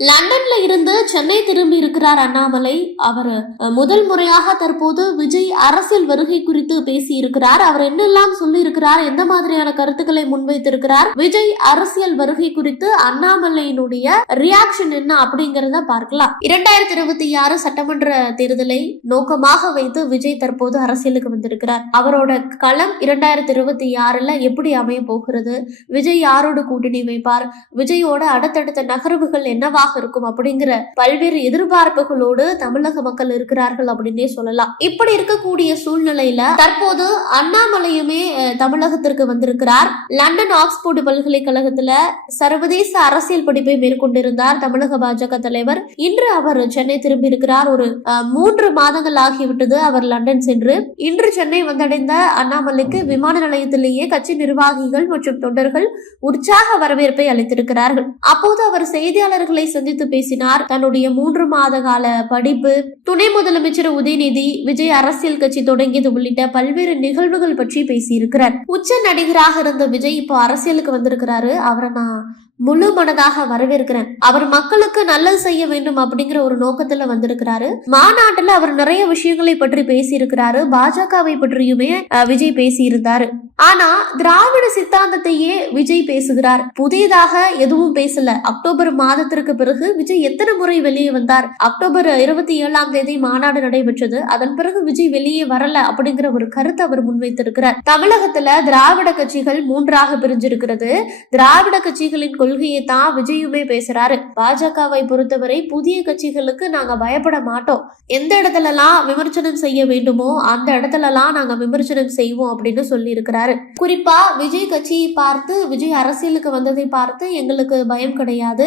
லண்டன்ல இருந்து சென்னை திரும்பி இருக்கிறார் அண்ணாமலை. அவர் முதல் முறையாக தற்போது விஜய் அரசியல் வருகை குறித்து பேசி இருக்கிறார். அவர் என்னெல்லாம் சொல்லி இருக்கிறார், எந்த மாதிரியான கருத்துக்களை முன்வைத்திருக்கிறார், விஜய் அரசியல் வருகை குறித்து அண்ணாமலையினுடைய ரியாக்ஷன் என்ன அப்படிங்கறத பார்க்கலாம். 2026 சட்டமன்ற தேர்தலை நோக்கமாக வைத்து விஜய் தற்போது அரசியலுக்கு வந்திருக்கிறார். அவரோட களம் 2026 எப்படி அமைய போகிறது, விஜய் யாரோடு கூட்டணி வைப்பார், விஜயோட அடுத்தடுத்த நகர்வுகள் என்னவா இருக்கும் அப்படிங்கிற பல்வேறு எதிர்பார்ப்புகளோடு தமிழக மக்கள் இருக்கிறார்கள் அப்படின்னே சொல்லலாம். இப்படி இருக்கக்கூடிய சூழ்நிலையில தற்போது அண்ணாமலையுமே தமிழகத்திற்கு வந்திருக்கிறார். லண்டன் ஆக்ஸ்போர்டு பல்கலைக்கழகத்துல சர்வதேச அரசியல் படிப்பை மேற்கொண்டிருந்தார் தமிழக பாஜக தலைவர். இன்று அவர் சென்னை திரும்பி இருக்கிறார். ஒரு 3 மாதங்கள் ஆகிவிட்டது அவர் லண்டன் சென்று. இன்று சென்னை வந்தடைந்த அண்ணாமலைக்கு விமான நிலையத்திலேயே கட்சி நிர்வாகிகள் மற்றும் தொண்டர்கள் உற்சாக வரவேற்பை அளித்திருக்கிறார்கள். அப்போது அவர் செய்தியாளர்களை சந்தித்து பேசினார். தன்னுடைய 3 மாத கால படிப்பு, துணை முதலமைச்சர் உதயநிதி, விஜய் அரசியல் கட்சி தொடங்கியது உள்ளிட்ட பல்வேறு நிகழ்வுகள் பற்றி பேசியிருக்கிறார். உச்ச நடிகராக இருந்த விஜய் இப்போ அரசியலுக்கு வந்திருக்கிறாரு. அவரை நான் முழு மனதாக வரவேற்கிறேன். அவர் மக்களுக்கு நல்லது செய்ய வேண்டும் அப்படிங்கிற ஒரு நோக்கத்துல வந்திருக்கிறாரு. மாநாட்டுல அவர் நிறைய விஷயங்களை பற்றி பேசியிருக்கிறாரு. பாஜகவை பற்றியுமே விஜய் பேசியிருந்தாரு. ஆனா திராவிட சித்தாந்தத்தையே விஜய் பேசுகிறார். புதியதாக எதுவும் பேசல. அக்டோபர் மாதத்திற்கு பிறகு விஜய் எத்தனை முறை வெளியே வந்தார்? அக்டோபர் 27 மாநாடு நடைபெற்றது. அதன் பிறகு விஜய் வெளியே வரல அப்படிங்கிற ஒரு கருத்தை அவர் முன்வைத்திருக்கிறார். தமிழகத்துல திராவிட கட்சிகள் 3ஆக பிரிஞ்சிருக்கிறது. திராவிட கட்சிகளின் கொள்கையை தான் விஜயுமே பேசுறாரு. பாஜகவை பொறுத்தவரை புதிய கட்சிகளுக்கு நாங்க பயப்பட மாட்டோம். எந்த இடத்துல எல்லாம் விமர்சனம் செய்ய வேண்டுமோ அந்த இடத்துல எல்லாம் நாங்க விமர்சனம் செய்வோம் அப்படின்னு சொல்லி இருக்கிறாரு. குறிப்பா விஜய் கட்சியை பார்த்து, விஜய் அரசியலுக்கு வந்ததை பார்த்து எங்களுக்கு பயம் கிடையாது.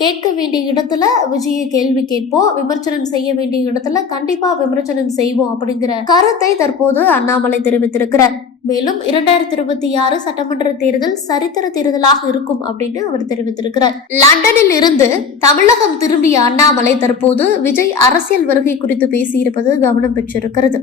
கேட்க வேண்டிய இடத்துல விஜய கேள்வி கேட்போம், விமர்சனம் செய்ய வேண்டிய இடத்துல கண்டிப்பா விமர்சனம் செய்வோம் அப்படிங்கிற கருத்தை தற்போது அண்ணாமலை தெரிவித்திருக்கிறார். மேலும் 2026 சட்டமன்ற தேர்தல் சரித்திர தேர்தலாக இருக்கும் அப்படின்னு அவர் தெரிவித்திருக்கிறார். லண்டனில் இருந்து தமிழகம் திரும்பிய அண்ணாமலை தற்போது விஜய் அரசியல் வருகை குறித்து பேசியிருப்பது கவனம் பெற்றிருக்கிறது.